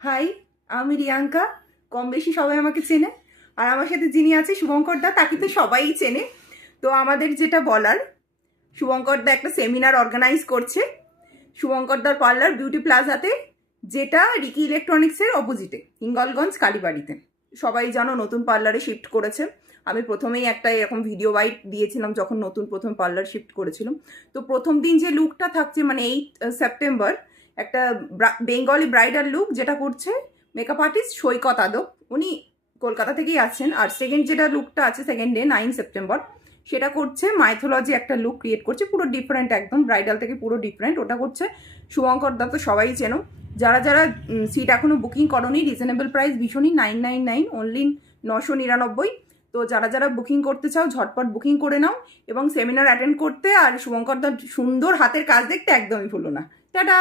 High, আমি রিয়াঙ্কা। কম বেশি সবাই আমাকে চেনে। আর আমার সাথে যিনি আছে শুভঙ্কর দা, তাকে তো সবাই চেনে। তো আমাদের যেটা বলার, শুভঙ্কর দা একটা সেমিনার অর্গানাইজ করছে শুভঙ্কর দার পার্লার বিউটি প্লাজাতে, যেটা রিকি ইলেকট্রনিক্সের অপোজিটে, হিঙ্গলগঞ্জ কালীবাড়িতে। সবাই জানো নতুন পার্লারে শিফট করেছে। আমি প্রথমেই একটা এরকম ভিডিও বাইট দিয়েছিলাম যখন প্রথম পার্লার শিফট করেছিলাম। তো প্রথম দিন যে লুকটা থাকছে, মানে 8 সেপ্টেম্বর, একটা বেঙ্গলি ব্রাইডাল লুক যেটা করছে মেকআপ আর্টিস্ট সৈকত আদব। উনি কলকাতা থেকেই আছেন। আর সেকেন্ড যেটা লুকটা আছে সেকেন্ড ডে 9 সেপ্টেম্বর, সেটা করছে মাইথোলজি একটা লুক ক্রিয়েট করছে, পুরো ডিফারেন্ট, একদম ব্রাইডাল থেকে পুরো ডিফারেন্ট। ওটা করছে শুভঙ্কর দা, তো সবাই চেনো। যারা যারা সিট এখনো বুকিং করনি, রিজনেবল প্রাইস ভীষণই, 999 অনলি, 999। তো যারা যারা বুকিং করতে চাও ঝটপট বুকিং করে নাও এবং সেমিনার অ্যাটেন্ড করতে আর শুভঙ্কর দার সুন্দর হাতের কাজ দেখতে একদমই ভুলো না। টাটা।